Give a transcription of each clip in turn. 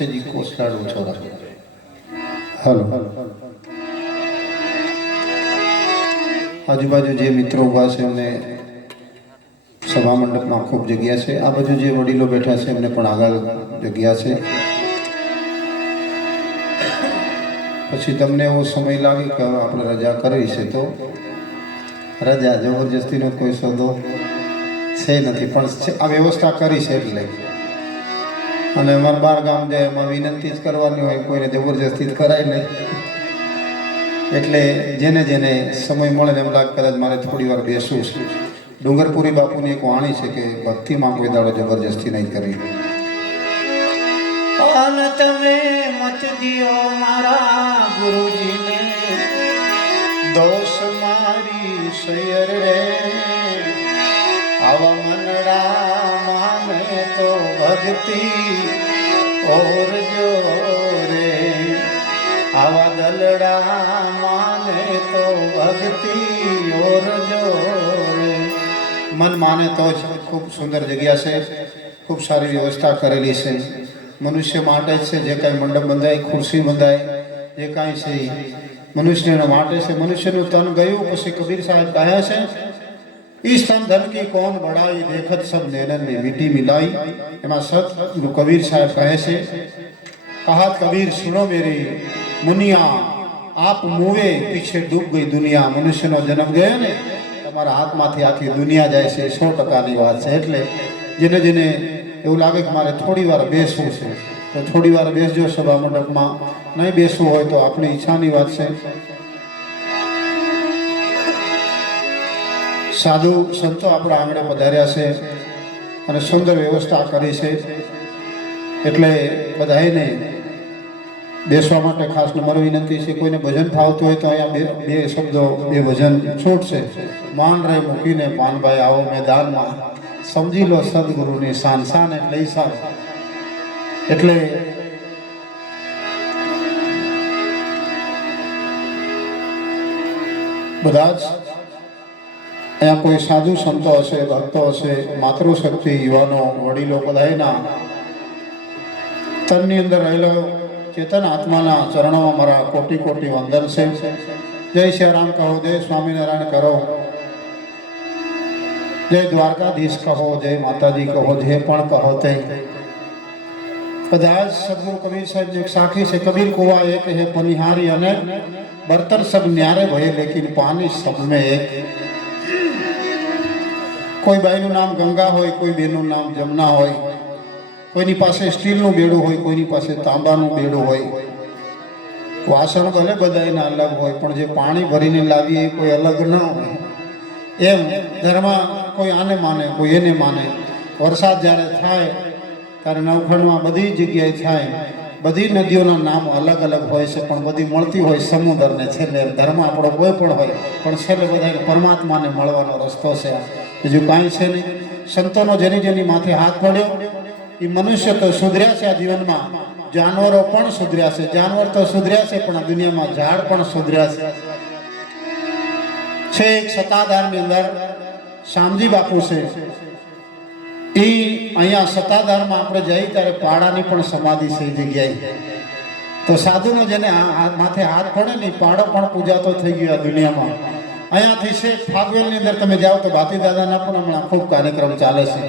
સેજી કોસલાડો છોરા હાલો. આજુબાજુ જે મિત્રો ઊભા છે એમને સભા મંડપમાં ખૂબ જગ્યા છે. આ બાજુ જે વડીલો બેઠા છે એમને પણ આગળ જગ્યા છે. પછી તમને એવો સમય લાગે કે આપણે રજા કરવી છે તો? રજા જબરજસ્તીનો કોઈ સોદો છે નથી પણ આ વ્યવસ્થા કરી છે એટલે. અને અમારા બાર ગામ જાય એમાં વિનંતી જ કરવાની હોય, કોઈને જબરજસ્તી કરાય નહીં. એટલે જેને જેને સમય મળે ને એમ લાગે કદાચ મારે થોડી વાર બેસવું છે. ડુંગરપુરી બાપુની એક વાણી છે કે ભક્તિમાં કોઈ દાડો જબરજસ્તી નહીં અને તમે મત દિયો મારા ગુરુજીને. દોષ મારી શયર રે. આવા મનડા માને ઓર જો રે આવા દલડા માને તો ઓર જો રે મન માને તો જ ખૂબ સુંદર જગ્યા છે. ખૂબ સારી વ્યવસ્થા કરેલી છે. મનુષ્ય માટે છે જે કાંઈ મંડપ બંધાય, ખુરશી બંધાય, જે કાંઈ છે. મનુષ્યના માટે છે. મનુષ્યનું તન ગયું, પછી કબીર સાહેબ કહ્યા છે. ઈસ તન ધન કી કોણ બડાઈ દેખત સબ નૈનન में मीठी मिलाई એમાં સત ગુરુ કબીર સાહેબ કહે છે કહાત કબીર સુનો મેરી મુનિયા આપ મુવે પીછે ડૂબ ગઈ દુનિયા મનુષ્યનો જન્મ ગયો ને તમારા હાથમાંથી આખી દુનિયા જાય છે સો ટકાની વાત છે એટલે જેને જેને એવું લાગે કે મારે થોડી વાર બેસવું છે તો થોડી વાર બેસજો સભા મંડપમાં નહીં બેસવું હોય તો આપણી ઈચ્છાની વાત છે સાધુ સંતો આપણા આંગણે પધાર્યા છે અને સુંદર વ્યવસ્થા કરી છે. એટલે બધાને બેસવા માટે ખાસ નંબર વિનંતી છે, કોઈને ભજન ફાવતું હોય તો અહીંયા બે બે શબ્દો, બે ભજન છૂટશે. માન રે મૂકીને પાનભાઈ આવો મેદાનમાં. સમજી લો સદગુરુની શાન શાન એટલે ઈશાન એટલે બધા જ અહીંયા કોઈ સાધુ સંતો હશે, ભક્તો હશે, માતૃશક્તિ યુવાનો, વડીલો બધાયના તનની અંદર રહેલો ચેતન આત્માના ચરણોમાં મારા કોટી કોટી વંદન છે. જય શ્રી રામ કહો, જય સ્વામિનારાયણ કરો. જય દ્વારકાધીશ કહો, જય માતાજી કહો, જે પણ કહો તે. બધા જ સદગુરુ કબીર સાહેબ જે સાખી છે, કબીર કુવા એક હે, પનિહારી અને બર્તન સબ ન્યારે ભય, લેકિન પાની સબ મેં એક. કોઈ બાઈનું નામ ગંગા હોય, કોઈ બેનું નામ જમના હોય, કોઈની પાસે સ્ટીલનું બેડું હોય, કોઈની પાસે તાંબાનું બેડું હોય. વાસણ ભલે બધાયના અલગ હોય, પણ જે પાણી ભરીને લાવીએ એ કોઈ અલગ ન હોય. એમ ઘરમાં કોઈ આને માને, કોઈ એને માને. વરસાદ જ્યારે થાય, ત્યારે નવખંડમાં બધી જગ્યાએ થાય. બધી નદીઓના નામ અલગ અલગ હોય છે, પણ બધી મળતી હોય સમુદ્રને છેલ્લે. ધર્મ આપણો કોઈ પણ હોય, પણ છેલ્લે બધા પરમાત્માને મળવાનો રસ્તો છે. બીજું કાંઈ છે નહીં, સંતોનો જેની જેની માથે હાથ પડ્યો, એ મનુષ્ય તો સુધર્યા છે આ જીવનમાં. જાનવરો પણ સુધર્યા છે, જાનવર તો સુધર્યા છે, પણ આ દુનિયામાં ઝાડ પણ સુધર્યા છે. છે એક સત્તાધારની અંદર શામજી બાપુ છે. એ અહીંયા સત્તાધારમાં આપણે જઈએ ત્યારે પાડાની પણ સમાધિ છે એ જગ્યાએ. તો સાધુનો જેને માથે હાથ પડે ને પાડો પણ પૂજાતો થઈ ગયો આ દુનિયામાં. અહીંયાથી છે ફાગવેલની અંદર તમે જાઓ તો ભાતી દાદાના પણ હમણાં ખૂબ કાર્યક્રમ ચાલે છે.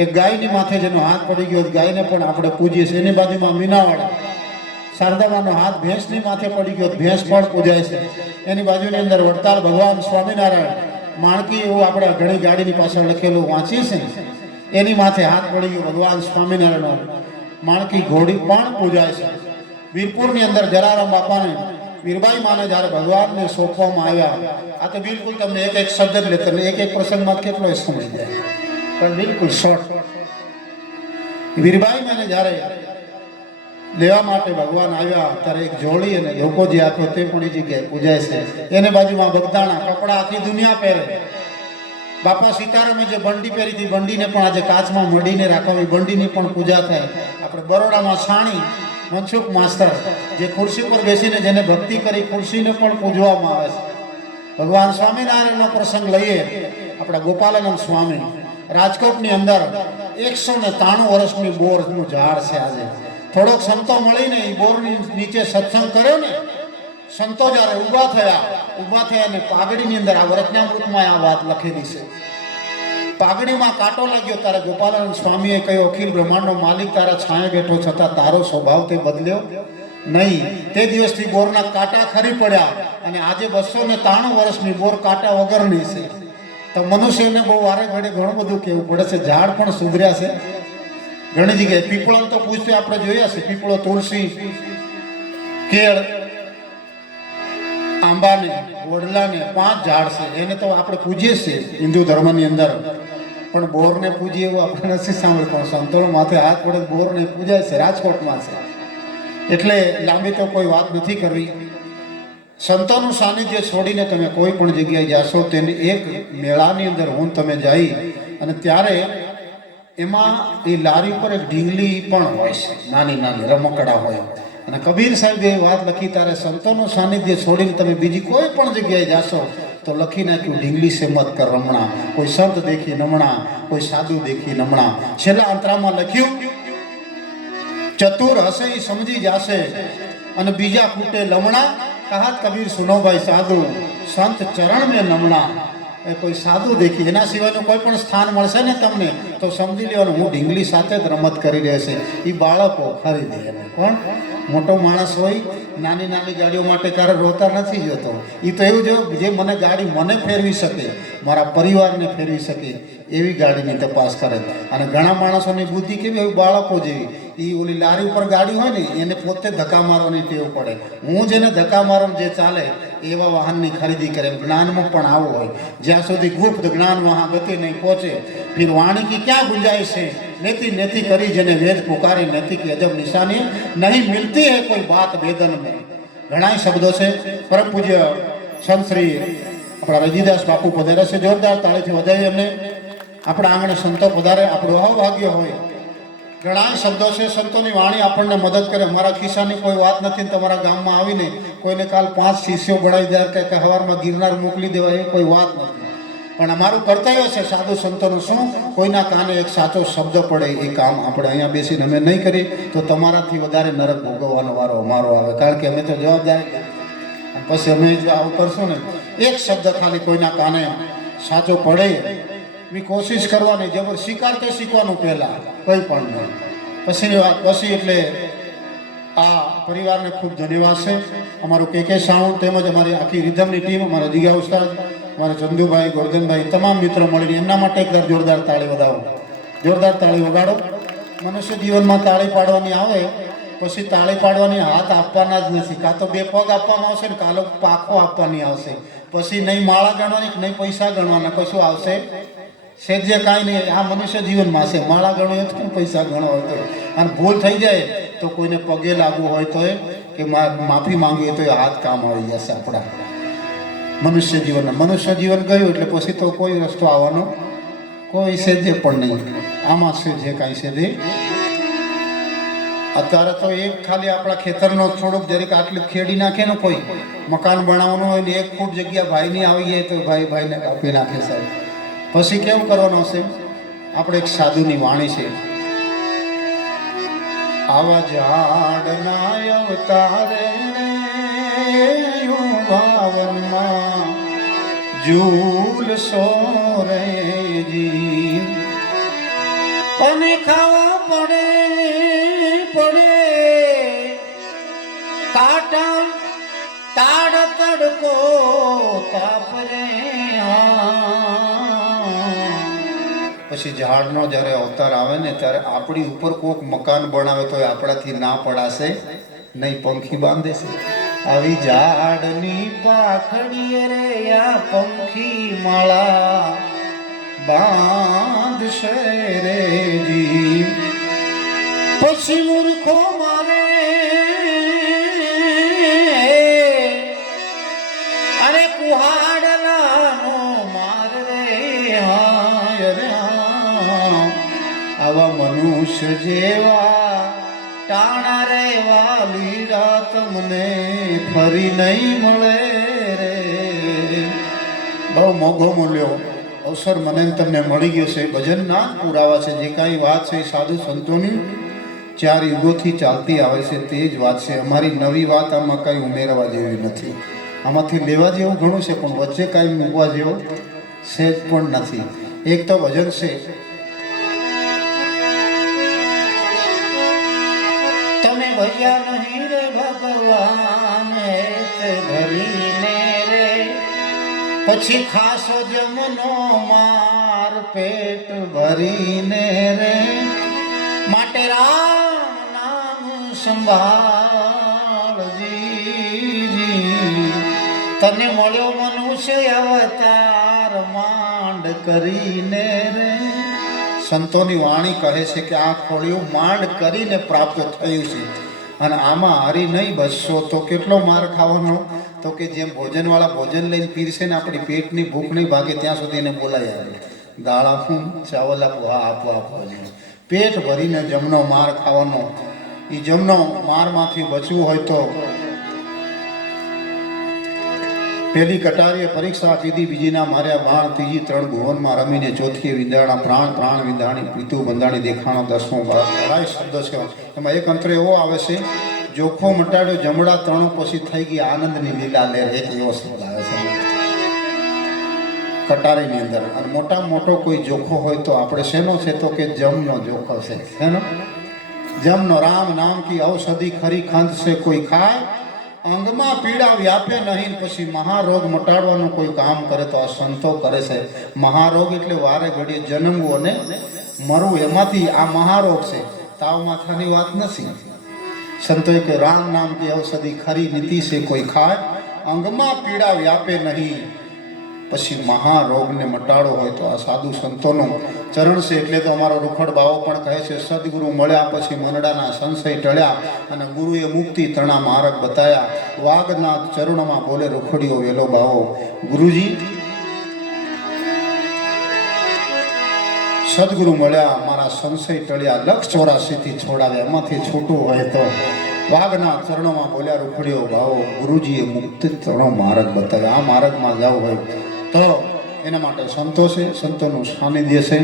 એ ગાયની માથે જેનો હાથ પડી ગયો ગાયને પણ આપણે પૂજીએ છીએ. એની બાજુમાં મીનાવાડા શારદામાનો હાથ ભેંસની માથે પડી ગયો ભેંસ પણ પૂજાય છે. એની બાજુની અંદર વડતાલ ભગવાન સ્વામિનારાયણ. માણકી એવું આપણે ઘણી ગાડીની પાછળ લખેલું વાંચીએ છે. એની માથે હાથ પડી ગયો ભગવાન સ્વામિનારાયણનો. માણકી ઘોડી પણ પૂજાય છે. વીરપુરની અંદર જલારામ બાપાને વીરબાઈ માને જ્યારે ભગવાનને સોંપવામાં આવ્યા, આ તો બિલકુલ તમને એક એક શબ્દ જ તમને એક એક પ્રસંગમાં કેટલો સમય જાય. પણ બિલકુલ શોર્ટ વીરબાઈ માને જ્યારે લેવા માટે ભગવાન આવ્યા, ત્યારે એક જોડી અને યોગો જે આપ્યો, તે પણ એ જગ્યાએ પૂજાય છે. એને બાજુમાં બગદાણા, કપડા આખી દુનિયા પહેરે. બાપા સીતારામે જે બંડી પહેરી હતી, બંડીને પણ આજે કાચમાં મડીને રાખવાની બંડીની પણ પૂજા થાય. આપણે બરોડામાં સાણી મનસુખ માસ્તર, જે ખુરશી પર બેસીને જેને ભક્તિ કરી ખુરશીને પણ પૂજવામાં આવે છે. ભગવાન સ્વામિનારાયણનો પ્રસંગ લઈએ, આપણા ગોપાલનંદ સ્વામી, રાજકોટની અંદર એકસો ને ત્રાણું વર્ષની બોરનું ઝાડ છે આજે. થોડોક સંતો મળીને એ બોરની નીચે સત્સંગ કર્યો ને, સંતો જ્યારે ઊભા થયા ઊભા થયા અને પાઘડીની અંદર આ વ્રજ્ઞામૃતમાં આ વાત લખેલી છે. પાઘડીમાં કાંટો લાગ્યો તારે ગોપાલન સ્વામીએ કહ્યું, અખિલ બ્રહ્માંડનો માલિક તારા છાંયે બેઠો છતાં તારો સ્વભાવ તે બદલ્યો નહીં. તે દિવસથી બોરના કાંટા ખરી પડ્યા અને આજે બસો ને ત્રાણું વર્ષની બોર કાંટા વગરની છે. તો મનુષ્યને બહુ વારે ઘડે ઘણું બધું કહેવું પડે છે. ઝાડ પણ સુધર્યા છે. ઘણી જગ્યાએ પીપળો તો પૂછते આપણે જોયા છે, પીપળો, તુલસી, કેળ આંબાને વડલાને પાંચ ઝાડ છે, એને તો આપણે પૂજીએ છીએ હિન્દુ ધર્મની અંદર. પણ બોરને પૂજીએ એવું આપણે નથી સાંભળ્યું પણ સંતોળ માથે હાથ પડે બોરને પૂજાય છે, રાજકોટમાં છે. એટલે લાંબી તો કોઈ વાત નથી કરવી. સંતોનું સાનિધ્ય છોડીને તમે કોઈ પણ જગ્યાએ જાશો, તેને એક મેળાની અંદર હું તમે જઈ અને ત્યારે એમાં એ લારી ઉપર એક ઢીંગલી પણ હોય છે નાની નાની રમકડા હોય. અને કબીર સાહેબે એ વાત લખી, તારે સંતોનું સાનિધ્ય છોડીને તમે બીજી કોઈ પણ જગ્યાએ જાશો, તો લખી નાખ્યું, ઢીંગલી સે મત કર રમણા, કોઈ સંત દેખી નમણા, કોઈ સાધુ દેખી નમણા. છેલ્લા અંતરામાં લખ્યું, ચતુર હશે એ સમજી જાશે અને બીજા ફૂટે લમણા. કહાત કબીર, સુનોભાઈ સાધુ, સંત ચરણ મેં નમણા. એ કોઈ સાધુ દેખી, એના સિવાયનું કોઈ પણ સ્થાન મળશે ને તમને, તો સમજી લેવાનું, હું ઢીંગલી સાથે જ રમત કરી રહ્યો છે. એ બાળકો ખરીદે એને પણ મોટો માણસ હોય, નાની નાની ગાડીઓ માટે ક્યારે રોતા નથી જતો. એ તો એવું જો જે મને ગાડી મને ફેરવી શકે, મારા પરિવારને ફેરવી શકે, એવી ગાડીની તપાસ કરે. અને ઘણા માણસોની બુદ્ધિ કેવી હોય, બાળકો જેવી. એ ઓલી લારી ઉપર ગાડી હોય ને, એને પોતે ધક્કા મારવાની ટેવ પડે. હું જેને ધક્કા મારવાનું જે ચાલે, એવા વાહનની ખરીદી કરે. જ્ઞાનમાં પણ આવું હોય. જ્યાં સુધી ગુપ્ત જ્ઞાન વહાં ગતિ નહીં પહોંચે, ફિર વાણી કી ક્યાં ગુંજાય છે? નેતિ નેતિ કરી જેને વેદ પુકારી નેતિ की अजब निशानी नहीं मिलती है कोई बात वेदन में ઘણા શબ્દો છે પરમ પૂજ્ય સંત શ્રી આપણા રજીદાસ બાપુ પધારે છે જોરદાર તાળીથી વધાવી એમને આપણા આંગણે સંતો પધારે આપણું અભાગ્ય હોય ઘણા શબ્દો છે સંતોની વાણી આપણને મદદ કરે અમારા ખિસ્સાની કોઈ વાત નથી ને તમારા ગામમાં આવીને કોઈને કાલ પાંચ શિષ્યો બનાવી દે કે હવારમાં ગિરનાર મોકલી દેવાય એ કોઈ વાત નથી પણ અમારું કર્તવ્ય છે સાધુ સંતોનું શું? કોઈના કાને એક સાચો શબ્દ પડે એ કામ આપણે અહીંયા બેસીને અમે નહીં કરીએ, તો તમારાથી વધારે નરક ભોગવવાનો વારો અમારો આવે. કારણ કે અમે તો જવાબદારી પછી અમે જો આવું કરશું ને, એક શબ્દ ખાલી કોઈના કાને સાચો પડે એવી કોશિશ કરવાની જબર સ્વીકાર તો શીખવાનું પહેલાં, કંઈ પણ નહીં. પછીની વાત, પછી એટલે આ પરિવારને ખૂબ ધન્યવાદ છે. અમારું કે કે સાઉન્ડ તેમજ અમારી આખી રિધમની ટીમ, અમારા જીગા ઉસ્તાદ અમારા ચંદુભાઈ, ગોરધનભાઈ તમામ મિત્રો મળીને એમના માટે એકવાર જોરદાર તાળી વધાવો જોરદાર તાળી વગાડો. મનુષ્ય જીવનમાં તાળી પાડવાની આવે, પછી તાળી પાડવાની હાથ આપવાના જ નથી. કાં તો બે પગ આપવામાં આવશે ને કાલો પાખો આપવાની આવશે. પછી નહીં માળા ગણવાની નહીં પૈસા ગણવાના, કશું આવશે? સેજે કાંઈ નહીં. આ મનુષ્ય જીવનમાં છે. માળા ગણવી હોય તો પૈસા ગણો હોય અને ભૂલ થઈ જાય તો કોઈને પગે લાગવું હોય તો કે માફી માંગવી તો હાથ કામ આવી જશે આપણા. મનુષ્ય જીવનમાં. મનુષ્ય જીવન ગયું એટલે પછી તો કોઈ રસ્તો આવવાનો, કોઈ સેજે પણ નહીં. આમાં છે જે કાંઈ છે અત્યારે તો એક ખાલી આપણા ખેતરનો થોડુંક જરીક આટલું ખેડી નાખે ને કોઈ. મકાન બનાવવાનું હોય ને એક ફૂટ જગ્યા ભાઈની આવી જાય તો ભાઈ ભાઈને કાપી નાખે સાહેબ. પછી કેવું કરવાનું હશે? આપણે એક સાધુની વાણી છે. આવા ઝાડના અવતારે ઝૂલ સોરેજી અને ખાવા પડે પડે. કાટા તાડ તડકો તાપરે પછી ઝાડનો જ્યારે અવતાર આવે ને, ત્યારે આપણી ઉપર કોક મકાન બનાવે તો આપણાથી ના પડાશે, નહીં પંખી બાંધે છે. આવી ઝાડની પાખડીએ રે આ પંખી માળા બાંધશે રે પછી મૂર્ખો મારે અરે કુહાડલાનો માર આવા મનુષ્ય જેવા ટાણા રે વાલી રાત મને ફરી નહીં મળે રે. બહુ મોઘો મૂલ્યો. અવસર મને તમને મળી ગયો છે. ભજનના પુરાવા છે. જે કાંઈ વાત છે સાધુ સંતોની ચાર યુગોથી ચાલતી આવે છે તે જ વાત છે. અમારી નવી વાત આમાં કાંઈ ઉમેરવા જેવી નથી. આમાંથી લેવા જેવું ઘણું છે, પણ વચ્ચે કાંઈ મૂકવા જેવું સહેજ પણ નથી. એક તો ભજન છે. ભજ્યા નહીં રે ભગવાન ધરીને રે. પછી ખાસો જમનો માર પેટ ભરીને રે. માટે રામ નામ સંભાળજી. તને મળ્યો મનુષ્ય અવતાર માંડ કરીને રે. સંતોની વાણી કહે છે કે આ ખોળિયું માંડ કરીને પ્રાપ્ત થયું છે. અને આમાં હારી નહીં બસશો તો કેટલો માર ખાવાનો? તો કે જેમ ભોજનવાળા ભોજન લઈને પીરશે ને આપણી પેટની ભૂખ નહીં ભાગે, ત્યાં સુધી એને બોલાય આવે દાળ આપું, ચાવલ આપો, હા, આપો આપો. પેટ ભરીને જમનો માર ખાવાનો. એ જમનો મારમાંથી બચવું હોય તો પેલી કટારીએ પરીક્ષા કીધી બીજીના માર્યા બાણ ત્રીજી ત્રણ ભુવનમાં રમીને ચોથીએ વિંધાણા પ્રાણ પ્રાણ વિંધાણી પીતું બંધાણી દેખાણો દસમો ઘણા શબ્દ છે એમાં. એક અંતર એવો આવે છે, જોખો મટાડ્યો જમડા ત્રણો પછી થઈ ગઈ આનંદની લીલા લહેર. એક એવો શબ્દ આવે છે. કટારીની અંદર. અને મોટા મોટો કોઈ જોખો હોય તો આપણે શેનો છે તો કે જમનો જોખો છે. શેનો? જમનો. રામ નામ કી ઔષધિ ખરી ખંત છે કોઈ ખાય? અંગમાં પીડા વ્યાપે નહીં પછી મહારોગ મટાડવાનું કોઈ કામ કરે તો આ સંતો કરે છે. મહારોગ એટલે વારે ઘડીએ જન્મવું અને મરવું. એમાંથી આ મહારોગ છે. તાવ માથાની વાત નથી. સંતોએ કે રામ નામ કે ઔષધિ ખરી નીતિ છે, કોઈ ખાય. અંગમાં પીડા વ્યાપે નહીં. પછી મહારોગને મટાડો હોય તો આ સાધુ સંતોનું ચરણ છે એટલે તો અમારો રૂખડ બાવો પણ કહે છે, સદગુરુ મળ્યા પછી મનડાના સંશય ટળ્યા અને ગુરુએ મુક્તિ તણા માર્ગ બતાયા. વાઘના ચરણમાં બોલે, રૂખડીઓ વેલો બાવો. ગુરુજી, સદગુરુ મળ્યા, મારા સંશય ટળ્યા, લક્ષ ચોરાસીથી છોડાવ્યા, એમાંથી છૂટું હોય તો. વાઘના ચરણોમાં બોલ્યા, રૂખડીઓ ભાવો ગુરુજીએ મુક્તિ તણો માર્ગ બતાવ્યો. આ માર્ગમાં જાવ હોય તો એના માટે સંતો છે, સંતોનું સાનિધ્ય છે.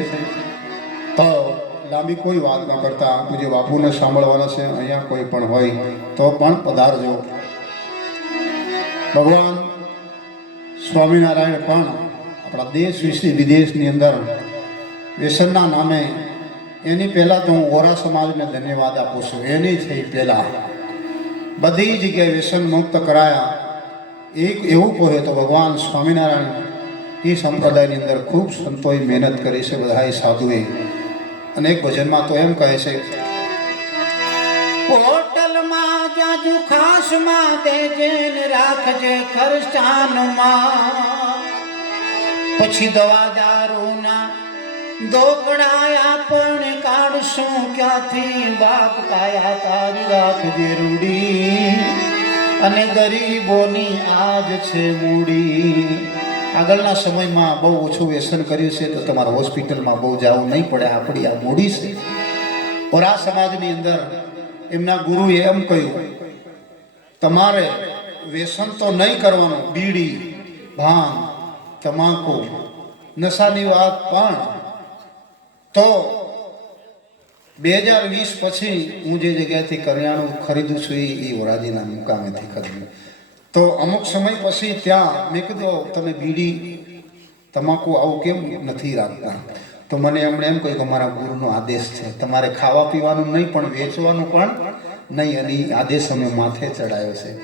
તો લાંબી કોઈ વાત ન કરતા, પૂજ્ય બાપુને સાંભળવાના છે, અહીંયા કોઈ પણ હોય તો પણ પધારજો. ભગવાન સ્વામિનારાયણ પણ આપણા દેશ વિશે વિદેશની અંદર વ્યસનના નામે એની પહેલાં તો હું ઓરા સમાજને ધન્યવાદ આપું છું. એની થઈ પહેલાં. બધી જગ્યાએ વ્યસન મુક્ત કરાયા. એક એવું કહે તો ભગવાન સ્વામિનારાયણ એ સંપ્રદાયની અંદર ખૂબ સંતોએ મહેનત કરી છે, બધાએ સાધુએ. અને એક ભજનમાં તો એમ કહે છે, હોટલમાં જાજુ ખાસમાં દેજે ને રાખજે ખરચાનમાં. પછી દવા દારૂના દોકડાયા પણ કાઢશું, ક્યાંથી બાપ કાયા તારી રાખજે રૂડી અને ગરીબોની આજ છે મૂડી. આગળના સમયમાં બહુ ઓછું વ્યસન કર્યું છે તો તમારે હોસ્પિટલમાં બહુ જવું નહીં પડે આપણી આ મૂડી છે. ઓરા સમાજની અંદર એમના ગુરુએ એમ કહ્યું, તમારે વ્યસન તો નહીં કરવાનું, બીડી, ભાંગ, તમાકુ, નશાની વાત પણ. તો બે હજાર વીસ પછી હું જે જગ્યાએથી કરિયાણું ખરીદું છું એ એ વરાજીના મુકામેથી ખરીદ્યું તો અમુક સમય પછી ત્યાં મેં કીધું તમે બીડી, તમાકુ આવું કેમ નથી રાખતા? તો મને એમણે એમ કહ્યું કે અમારા ગુરુનો આદેશ છે. તમારે ખાવા પીવાનું નહીં, પણ વેચવાનું પણ નહીં. અને આદેશ અમે માથે ચડાયો છે.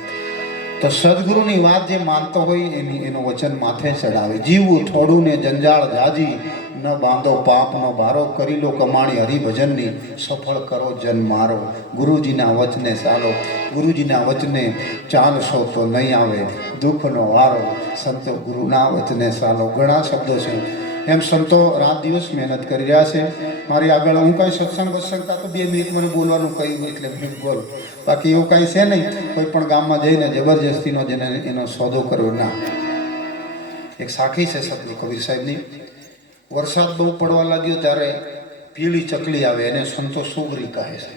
તો સદગુરુની વાત જે માનતો હોય એની, એનું વચન માથે ચડાવે. જીવવું, થોડું ને જંજાળ જાજી. ન બાંધો પાપનો ભારો, કરી લો કમાણી, હરિભજનની સફળ કરો જન મારો ગુરુજીના વચને ચાલો. ગુરુજીના વચને ચાલશો તો નહીં આવે. દુઃખનો વારો સંતો ગુરુના વચને ચાલો. ઘણા શબ્દો છે. એમ સંતો રાત દિવસ મહેનત કરી રહ્યા છે. મારી આગળ હું કાંઈ સત્સંગ બત્સંગ તો બે મિનિટ મને બોલવાનું કહ્યું એટલે હું બોલ. બાકી એવું કાંઈ છે નહીં. કોઈ પણ ગામમાં જઈને જબરજસ્તીનો જેને એનો સોદો કર્યો, ના. એક સાખી છે સતની કબીર સાહેબની. વરસાદ બહુ પડવા લાગ્યો ત્યારે પીળી ચકલી આવે, એને સંતો સુગરી કહે છે.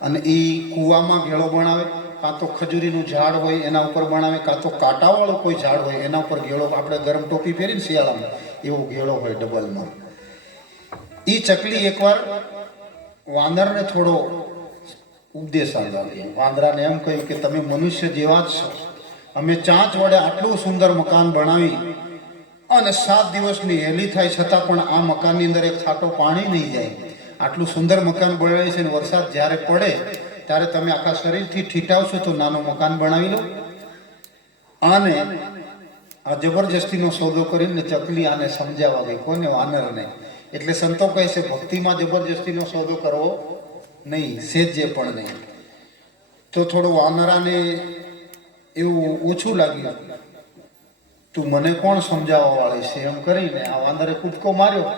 અને એ કૂવામાં ગેળો બનાવે, કાં તો ખજૂરીનું ઝાડ હોય એના ઉપર બનાવે, કાં તો કાંટાવાળો કોઈ ઝાડ હોય એના ઉપર ગેળો આપણે ગરમ ટોપી પહેરીને શિયાળામાં, એવો ગેળો હોય ડબલમાં. એ ચકલી એકવાર વાંદરને થોડો ઉપદેશ આપ્યો વાંદરાને એમ કહ્યું કે, તમે મનુષ્ય જેવા જ છો. અમે ચાંચ વડે આટલું સુંદર મકાન બનાવી અને સાત દિવસની હેલી થાય છતાં પણ આ મકાનની અંદર એક છાંટો પાણી નહીં જાય. આટલું સુંદર મકાન બનાવે છે અને વરસાદ જ્યારે પડે ત્યારે તમે આખા શરીરથી ઠીટાવશો તો નાનું મકાન બનાવી લો. અને આ જબરજસ્તીનો સોદો કરીને ચકલી આને સમજાવવા ગઈ. કોને? વાનરને. એટલે સંતો કહે છે, ભક્તિમાં જબરજસ્તીનો સોદો કરવો નહીં, સેજે પણ નહીં. તો થોડું વાનરાને એવું ઓછું લાગ્યું. તું મને કોણ સમજાવવા વાળી છે? એમ કરીને આ વાંદરે કૂદકો માર્યો.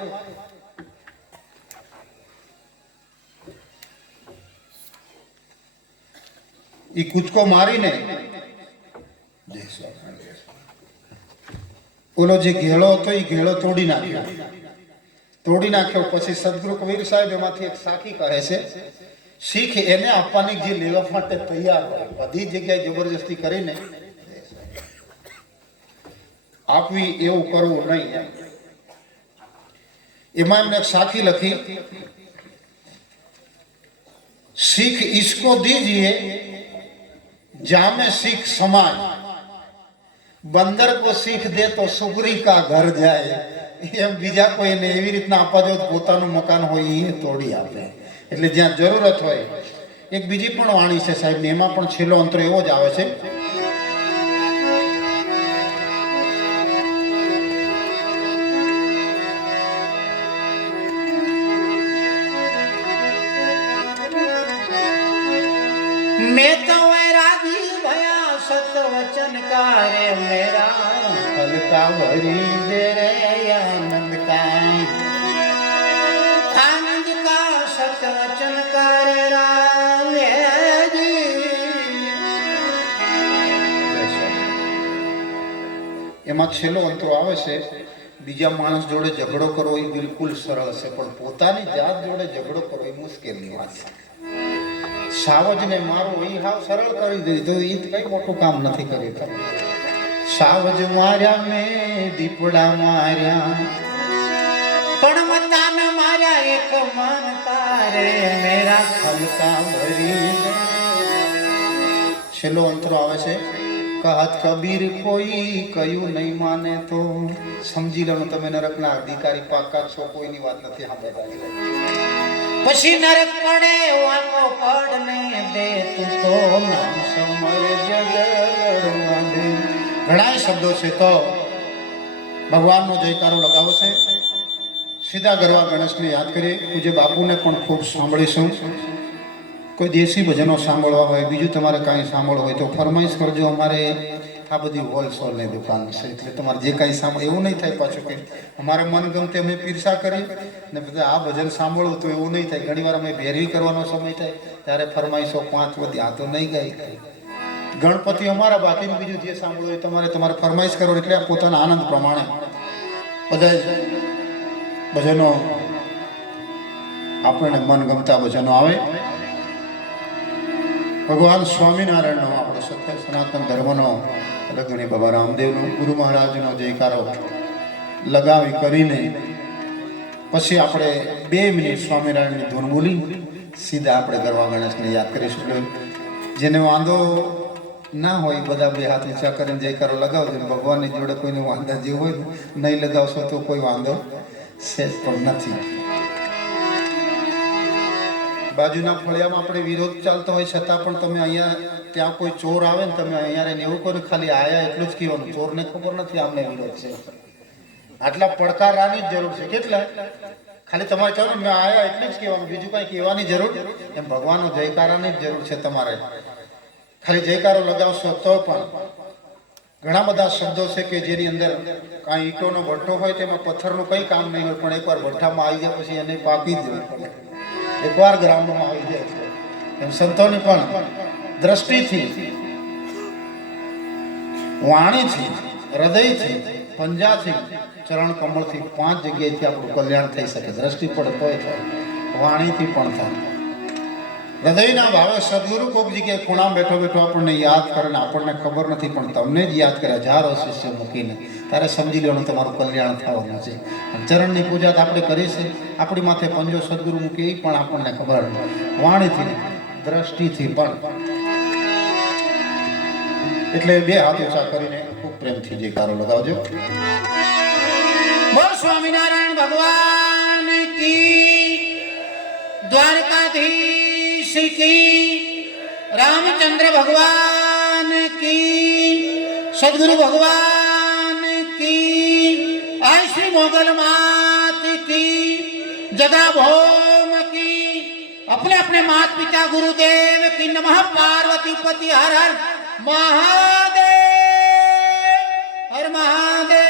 એ કૂદકો મારીને ઓલો જે ઘેળો હતો એ ઘેળો તોડી નાખ્યો. તોડી નાખ્યો, પછી સદગુરુ કબીર સાહેબ એમાંથી એક સાખી કહે છે. શીખ એને આપવાની જે લેવા માટે તૈયાર બધી જગ્યાએ જબરજસ્તી કરીને આપવી એવું કરવું નહીં એમાં. એમને સાખી લખી, શીખ ઇસકો દીજીએ, જામે શીખ સમાન બંદર કો શીખ દે તો સુગરી કા ઘર જાય. એમ બીજા કોઈને એવી રીતના આપવા પોતાનું મકાન હોય એ તોડી આપે. એટલે જ્યાં જરૂરત હોય, એક બીજી પણ વાણી છે સાહેબની એમાં પણ છેલ્લો અંતર એવો જ આવે છે. એમાં છેલ્લો અંતરો આવે છે, બીજા માણસ જોડે ઝઘડો કરવો એ બિલકુલ સરળ છે, પણ પોતાની જાત જોડે ઝઘડો કરવો એ મુશ્કેલની વાત છે. સાવજને મારો એ હાવ સરળ કરી દીધું એ કંઈ મોટું કામ નથી કરી સાવજ માર્યા, મેં દીપડા માર્યા. પણ મતાન માર્યા એક મન તારે, મેરા ખલકા ભરી છેલ્લો અંતરો આવે છે. કહત કબીર કોઈ કયું નહીં માને તો. સમજી લો તમે નરકના અધિકારી, પાકા છો, કોઈની વાત નથી સાંભળતા પછી નરક પડે વાકો પડને દે તું તો નામ સમર દે ઘણા શબ્દો છે તો ભગવાનનો જયકારો લગાવો છે. સીધા ગરવા ગણેશને યાદ કરીએ. પૂજ્ય બાપુને પણ ખૂબ સાંભળીશું. કોઈ દેશી ભજનો સાંભળવા હોય, બીજું તમારે કાંઈ સાંભળવું હોય તો ફરમાઈશ કરજો. અમારે આ બધી હોલસેલની દુકાન છે, એટલે તમારે જે કાંઈ સાંભળો, એવું નહીં થાય પાછું કે અમારે મનગમતે અમે પીરસા કરી ને બધા આ ભજન સાંભળવું તો એવું નહીં થાય. ઘણીવાર અમે ભેરવી કરવાનો સમય થાય, ત્યારે ફરમાઈશો પાંચ બધી આ તો નહીં ગાય. ગણપતિ અમારા બાકીનું બીજું જે સાંભળ્યું હોય તમારે તમારે ફરમાઈશ કરો એટલે પોતાના આનંદ પ્રમાણે. બધા ભજનો આપણને મનગમતા ભજનો આવે. ભગવાન સ્વામિનારાયણનો, આપણો સત્ય સનાતન ધર્મનો લગ્ન બાબા રામદેવનો, ગુરુ મહારાજનો જયકારો લગાવી કરીને પછી આપણે બે મિનિટ સ્વામિનારાયણની ધૂન બોલી સીધા આપણે ગરવા ગણેશને યાદ કરીશું. જેને વાંધો ના હોય બધા બે હાથ ઊંચા કરીને જયકારો લગાવજો. ભગવાનની જોડે કોઈને વાંધા જે હોય નહીં લગાવશો તો કોઈ વાંધો છે પણ નથી. બાજુના ફળિયામાં આપણે વિરોધ ચાલતો હોય છતાં પણ તમે અહીંયા ત્યાં કોઈ ચોર આવે ને તમે અહીંયા રહીને એવું કરો ખાલી આયા એટલું જ કહેવાનું. ચોરને ખબર નથી આમને વિરોધ છે. આટલા પડકારવાની જ જરૂર છે. કેટલા? ખાલી તમારે કહેવાનું મેં આયા એટલું જ કહેવાનું. બીજું કાંઈ કહેવાની જરૂર? એમ ભગવાનનો જયકારાની જ જરૂર છે તમારે. ખાલી જયકારો લગાવશો તો પણ ઘણા બધા શબ્દો છે કે જેની અંદર કાંઈ ઈંટોનો ભઠ્ઠો હોય તેમાં પથ્થરનું કંઈ કામ નહીં હોય, પણ એકવાર ભઠ્ઠામાં આવી જાય પછી એને પાકી જ એકવાર ગ્રાઉન્ડમાં આવી જાય છે. એમ સંતોની પણ દ્રષ્ટિથી વાણીથી, હૃદયથી, પંજાથી ચરણ કમળથી પાંચ જગ્યાએથી આપણું કલ્યાણ થઈ શકે. દ્રષ્ટિ પણ તોય થાય, વાણીથી પણ થાય. હૃદયના ભાવે સદગુરુ કોઈક જગ્યાએ ખૂણા બેઠો બેઠો આપણને યાદ કરે ને આપણને ખબર નથી, પણ તમને જ યાદ કરે, હજારો શિષ્ય મૂકીને. ત્યારે સમજી લેવાનું, તમારું કલ્યાણ થવાનું છે. ચરણની પૂજા તો આપણે કરી આપણી માથે પંજો સદગુરુ મૂકી એ પણ આપણને ખબર વાણીથી દ્રષ્ટિથી પણ. એટલે બે હાથ ઓછા કરીને ખૂબ પ્રેમથી જયકારો લગાવજો. બોલ સ્વામિનારાયણ ભગવાન કી કી રામચંદ્ર ભગવાન કી સદગુરુ ભગવાન કી આય શ્રી મોગલ માત કી जगह भौम की अपने अपने मात पिता गुरुदेव की नमः पार्वती पति हर हर महादेव हर महादेव